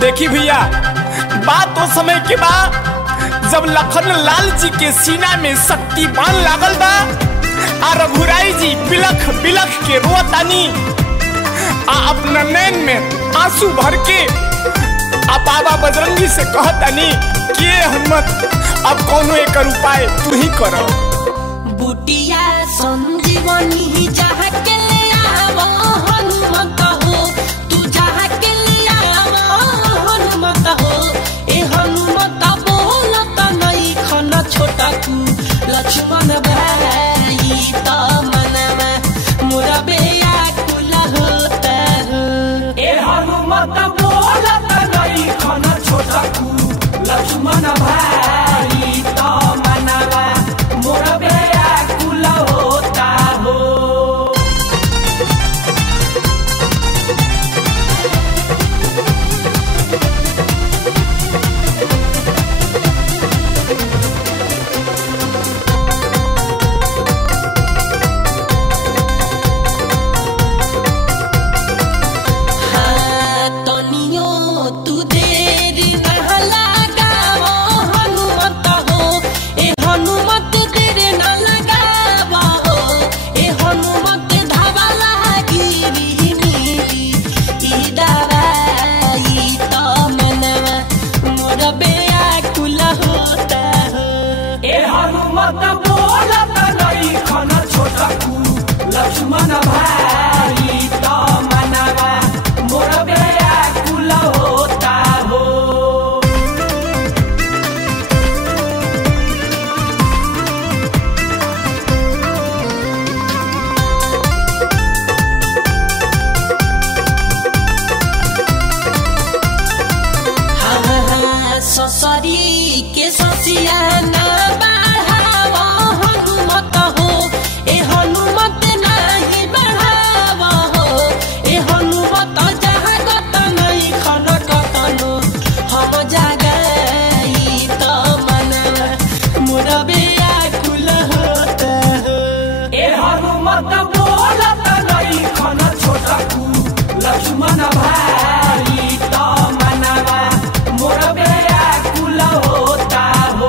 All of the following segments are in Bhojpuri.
देखी भैया, बात तो समय के बाद जब लखन लाल जी के सीना में शक्ति बाण लागल बा आ रघुराई जी बिलख बिलख के रोतानी आ अपना नैन में आंसू भर के आ बाबा बजरंगी से कहतानी कि हनुमत अब कौनो एक उपाय तू ही करो। बुटिया संजीवनी जहाँ के आवो हनुमत हो, तू जहाँ के आवो हनुमत हो। ए हनुमत बोलत नहीं खन छोटा कू लक्ष्मण भाई तो मनवा मोरा बेया कुला होता हो। ए हनुमत बोलत नहीं खन छोटा कू लक्ष्मण भाई तो मनवा मोरा बेया कुला होता हो। हनुमत बोलत नहीं खन छोटा कू लक्ष्मण भाई तो मनवा मोरा बेया कुला होता हो। ससरी के ससिया ना बढ़ावा हनुमत हो। ए हनुमत नहीं बढ़ावा हो। ए हनुमत जहाँ गत नहीं खन कतनो हम जागई तो मनवा मोरा बेया कुल होता हो। ए हनुमत बोलत नहीं खन छोटा कू लक्ष्मण भाई तो मनवा मोरा बेया कुला होता हो।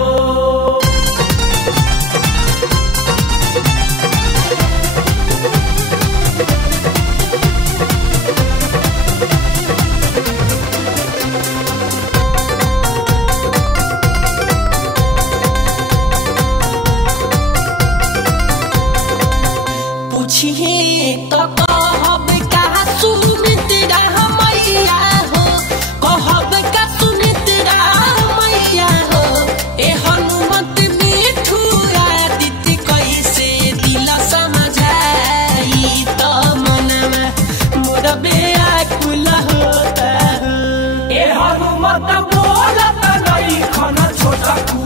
पूछिए तो कहब का सुमित्रा मैया हो, कहब का सुमित्रा मैया हो। ए हनुमत मिठू आदित्य कैसे दिल समझाई तो मनवा मोरा बेया कुला होता हो। ए हनुमत बोलत नहीं खन छोटा कू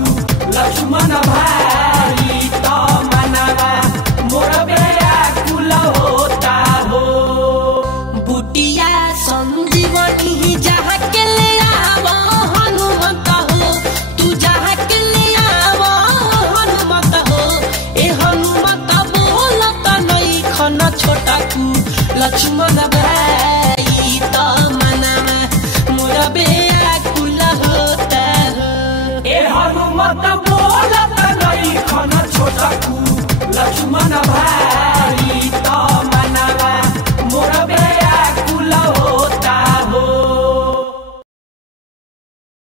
लक्ष्मण भाई तो मनवा मोरा बेया कुला होता हो। बुटिया संजीवनी जहाँ के आवो हनुमत हो, तू जहाँ के आवो हनुमत हो। ए हनुमत बोलत नहीं खन छोटा कू लक्ष्मण भाई तो मनवा मोरा बेया कुला होता हो। ए हनुमत बोलत नहीं खन छोटा कू लक्ष्मण भाई